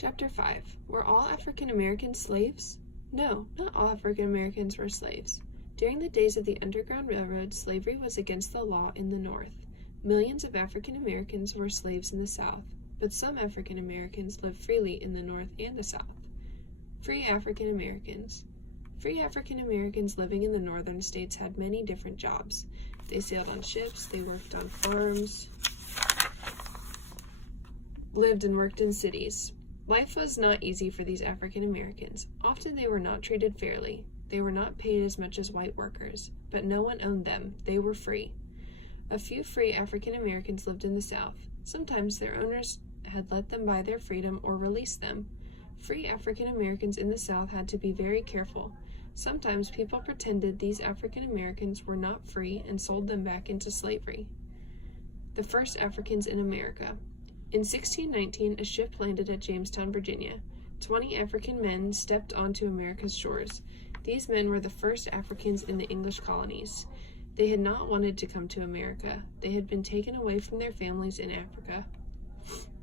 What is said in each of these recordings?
Chapter 5. Were all African Americans slaves? No, not all African Americans were slaves. During the days of the Underground Railroad, slavery was against the law in the North. Millions of African Americans were slaves in the South, but some African Americans lived freely in the North and the South. Free African Americans. Free African Americans living in the northern states had many different jobs. They sailed on ships, they worked on farms, lived and worked in cities. Life was not easy for these African Americans. Often they were not treated fairly. They were not paid as much as white workers, but no one owned them. They were free. A few free African Americans lived in the South. Sometimes their owners had let them buy their freedom or release them. Free African Americans in the South had to be very careful. Sometimes people pretended these African Americans were not free and sold them back into slavery. The first Africans in America. In 1619, a ship landed at Jamestown, Virginia. 20 African men stepped onto America's shores. These men were the first Africans in the English colonies. They had not wanted to come to America. They had been taken away from their families in Africa.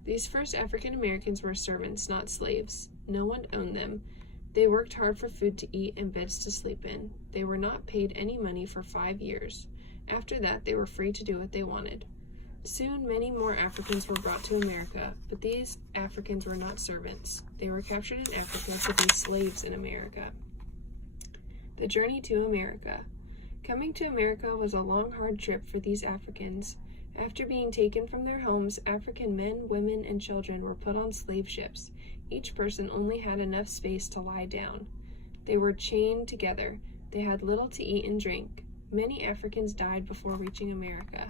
These first African Americans were servants, not slaves. No one owned them. They worked hard for food to eat and beds to sleep in. They were not paid any money for 5 years. After that, they were free to do what they wanted. Soon, many more Africans were brought to America, but these Africans were not servants. They were captured in Africa to be slaves in America. The journey to America. Coming to America was a long, hard trip for these Africans. After being taken from their homes, African men, women, and children were put on slave ships. Each person only had enough space to lie down. They were chained together. They had little to eat and drink. Many Africans died before reaching America.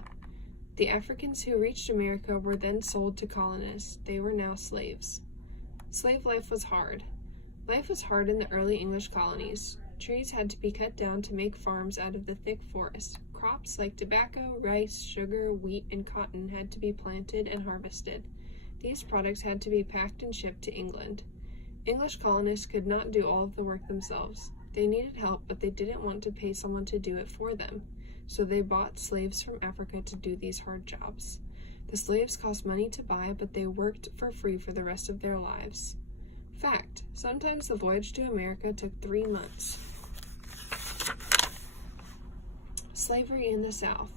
The Africans who reached America were then sold to colonists. They were now slaves. Slave life was hard. Life was hard in the early English colonies. Trees had to be cut down to make farms out of the thick forest. Crops like tobacco, rice, sugar, wheat, and cotton had to be planted and harvested. These products had to be packed and shipped to England. English colonists could not do all of the work themselves. They needed help, but they didn't want to pay someone to do it for them. So they bought slaves from Africa to do these hard jobs. The slaves cost money to buy, but they worked for free for the rest of their lives. Fact: sometimes the voyage to America took 3 months. Slavery in the South.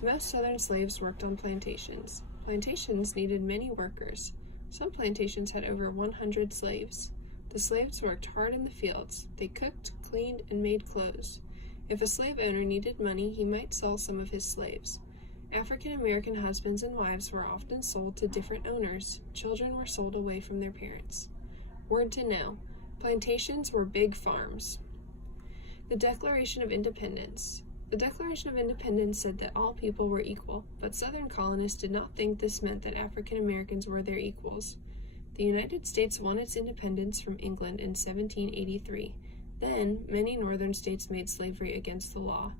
Most Southern slaves worked on plantations. Plantations needed many workers. Some plantations had over 100 slaves. The slaves worked hard in the fields. They cooked, cleaned, and made clothes. If a slave owner needed money, he might sell some of his slaves. African American husbands and wives were often sold to different owners. Children were sold away from their parents. Word to know: plantations were big farms. The Declaration of Independence. The Declaration of Independence said that all people were equal, but Southern colonists did not think this meant that African Americans were their equals. The United States won its independence from England in 1783. Then, many northern states made slavery against the law.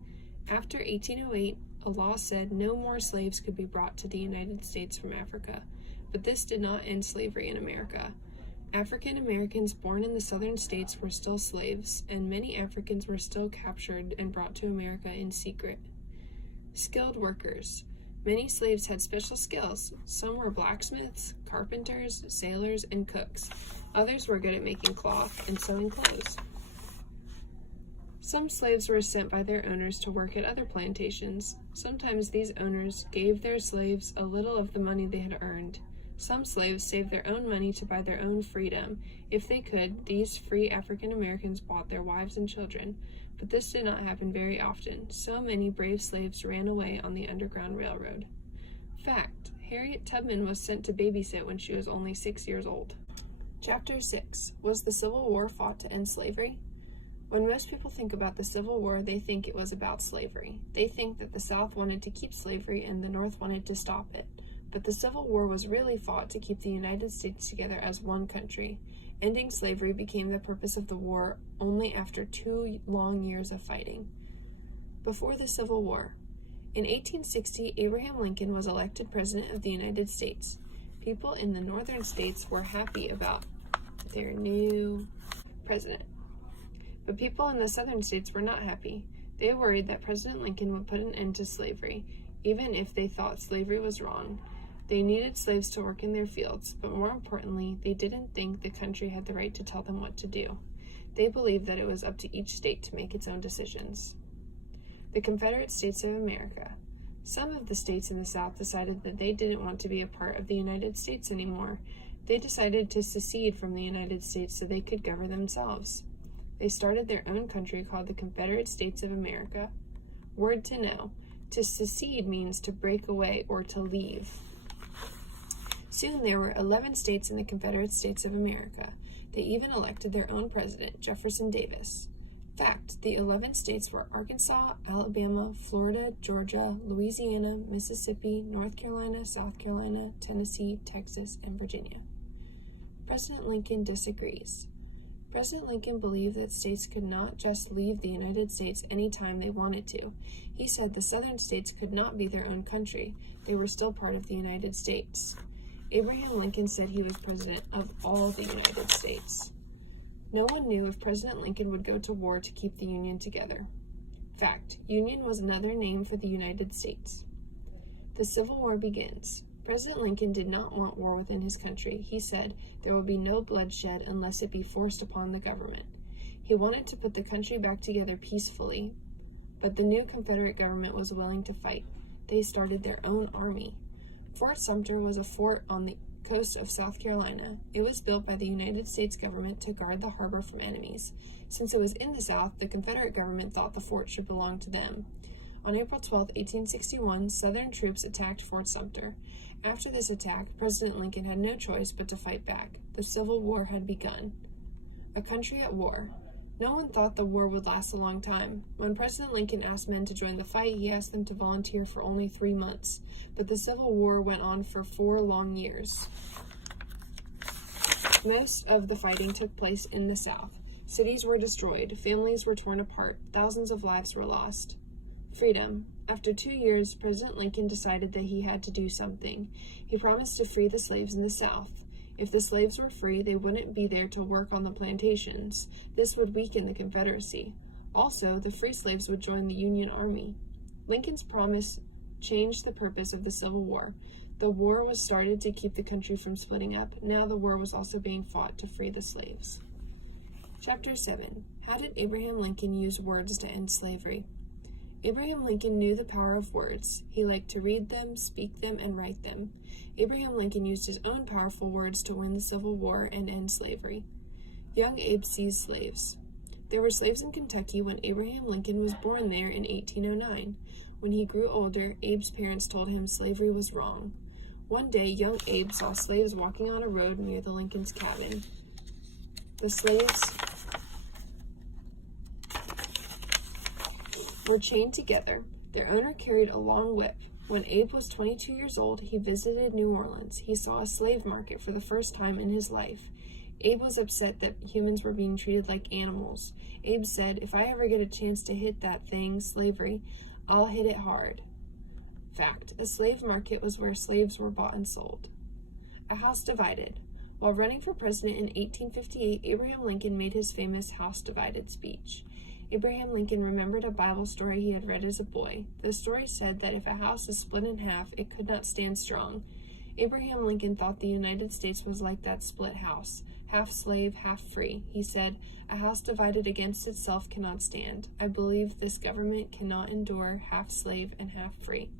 After 1808, a law said no more slaves could be brought to the United States from Africa, but this did not end slavery in America. African Americans born in the southern states were still slaves, and many Africans were still captured and brought to America in secret. Skilled workers. Many slaves had special skills. Some were blacksmiths, carpenters, sailors, and cooks. Others were good at making cloth and sewing clothes. Some slaves were sent by their owners to work at other plantations. Sometimes these owners gave their slaves a little of the money they had earned. Some slaves saved their own money to buy their own freedom. If they could, these free African Americans bought their wives and children, but this did not happen very often. So many brave slaves ran away on the Underground Railroad. Fact: Harriet Tubman was sent to babysit when she was only 6 years old. Chapter 6. Was the Civil War fought to end slavery? When most people think about the Civil War, they think it was about slavery. They think that the South wanted to keep slavery and the North wanted to stop it. But the Civil War was really fought to keep the United States together as one country. Ending slavery became the purpose of the war only after 2 long years of fighting. Before the Civil War. In 1860, Abraham Lincoln was elected President of the United States. People in the northern states were happy about their new president. But people in the southern states were not happy. They worried that President Lincoln would put an end to slavery, even if they thought slavery was wrong. They needed slaves to work in their fields, but more importantly, they didn't think the country had the right to tell them what to do. They believed that it was up to each state to make its own decisions. The Confederate States of America. Some of the states in the South decided that they didn't want to be a part of the United States anymore. They decided to secede from the United States so they could govern themselves. They started their own country called the Confederate States of America. Word to know. To secede means to break away or to leave. Soon there were 11 states in the Confederate States of America. They even elected their own president, Jefferson Davis. Fact, the 11 states were Arkansas, Alabama, Florida, Georgia, Louisiana, Mississippi, North Carolina, South Carolina, Tennessee, Texas, and Virginia. President Lincoln disagrees. President Lincoln believed that states could not just leave the United States anytime they wanted to. He said the southern states could not be their own country. They were still part of the United States. Abraham Lincoln said he was president of all the United States. No one knew if President Lincoln would go to war to keep the Union together. Fact, Union was another name for the United States. The Civil War begins. President Lincoln did not want war within his country. He said there will be no bloodshed unless it be forced upon the government. He wanted to put the country back together peacefully, but the new Confederate government was willing to fight. They started their own army. Fort Sumter was a fort on the coast of South Carolina. It was built by the United States government to guard the harbor from enemies. Since it was in the South, the Confederate government thought the fort should belong to them. On April 12, 1861, Southern troops attacked Fort Sumter. After this attack, President Lincoln had no choice but to fight back. The Civil War had begun. A country at war. No one thought the war would last a long time. When President Lincoln asked men to join the fight, he asked them to volunteer for only 3 months. But the Civil War went on for 4 long years. Most of the fighting took place in the South. Cities were destroyed, families were torn apart, thousands of lives were lost. Freedom. After 2 years, President Lincoln decided that he had to do something. He promised to free the slaves in the South. If the slaves were free, they wouldn't be there to work on the plantations. This would weaken the Confederacy. Also, the free slaves would join the Union Army. Lincoln's promise changed the purpose of the Civil War. The war was started to keep the country from splitting up. Now the war was also being fought to free the slaves. Chapter 7. How did Abraham Lincoln use words to end slavery? Abraham Lincoln knew the power of words. He liked to read them, speak them, and write them. Abraham Lincoln used his own powerful words to win the Civil War and end slavery. Young Abe seized slaves. There were slaves in Kentucky when Abraham Lincoln was born there in 1809. When he grew older, Abe's parents told him slavery was wrong. One day, young Abe saw slaves walking on a road near the Lincolns' cabin. The slaves were chained together. Their owner carried a long whip. When Abe was 22 years old, he visited New Orleans. He saw a slave market for the first time in his life. Abe was upset that humans were being treated like animals. Abe said, "If I ever get a chance to hit that thing, slavery, I'll hit it hard." Fact, a slave market was where slaves were bought and sold. A house divided. While running for president in 1858, Abraham Lincoln made his famous House Divided speech. Abraham Lincoln remembered a Bible story he had read as a boy. The story said that if a house is split in half, it could not stand strong. Abraham Lincoln thought the United States was like that split house, half slave, half free. He said, "A house divided against itself cannot stand. I believe this government cannot endure half slave and half free."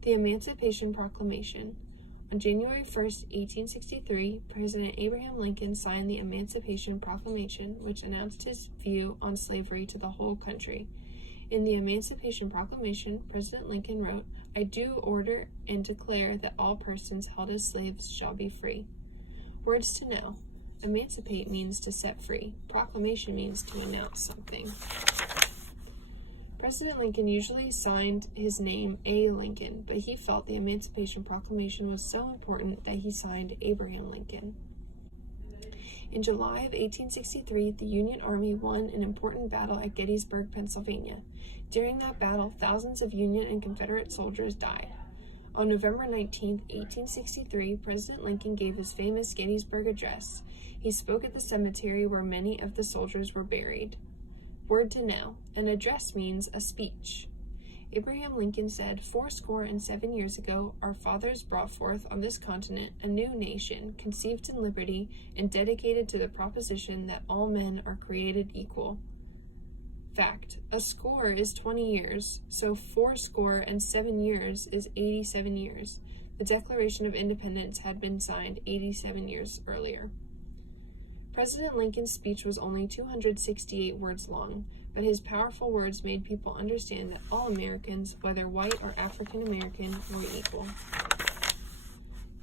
The Emancipation Proclamation. On January 1st, 1863, President Abraham Lincoln signed the Emancipation Proclamation, which announced his view on slavery to the whole country. In the Emancipation Proclamation, President Lincoln wrote, "I do order and declare that all persons held as slaves shall be free." Words to know. Emancipate means to set free. Proclamation means to announce something. President Lincoln usually signed his name A. Lincoln, but he felt the Emancipation Proclamation was so important that he signed Abraham Lincoln. In July of 1863, the Union Army won an important battle at Gettysburg, Pennsylvania. During that battle, thousands of Union and Confederate soldiers died. On November 19, 1863, President Lincoln gave his famous Gettysburg Address. He spoke at the cemetery where many of the soldiers were buried. Word to know. An address means a speech. Abraham Lincoln said, "Fourscore and 7 years ago, our fathers brought forth on this continent a new nation, conceived in liberty, and dedicated to the proposition that all men are created equal." Fact: a score is 20 years, so 7 years is 87 years. The Declaration of Independence had been signed 87 years earlier. President Lincoln's speech was only 268 words long, but his powerful words made people understand that all Americans, whether white or African American, were equal.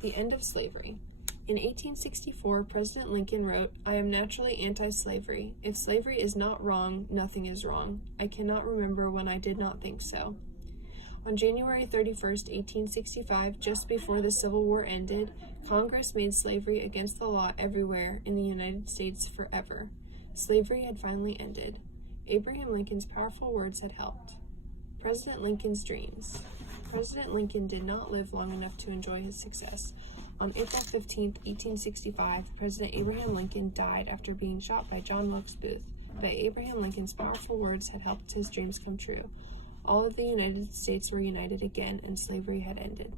The end of slavery. In 1864, President Lincoln wrote, "I am naturally anti-slavery. If slavery is not wrong, nothing is wrong. I cannot remember when I did not think so." On January 31st, 1865, just before the Civil War ended, Congress made slavery against the law everywhere in the United States forever. Slavery had finally ended. Abraham Lincoln's powerful words had helped. President Lincoln's dreams. President Lincoln did not live long enough to enjoy his success. On April 15, 1865, President Abraham Lincoln died after being shot by John Wilkes Booth, but Abraham Lincoln's powerful words had helped his dreams come true. All of the United States were united again, and slavery had ended.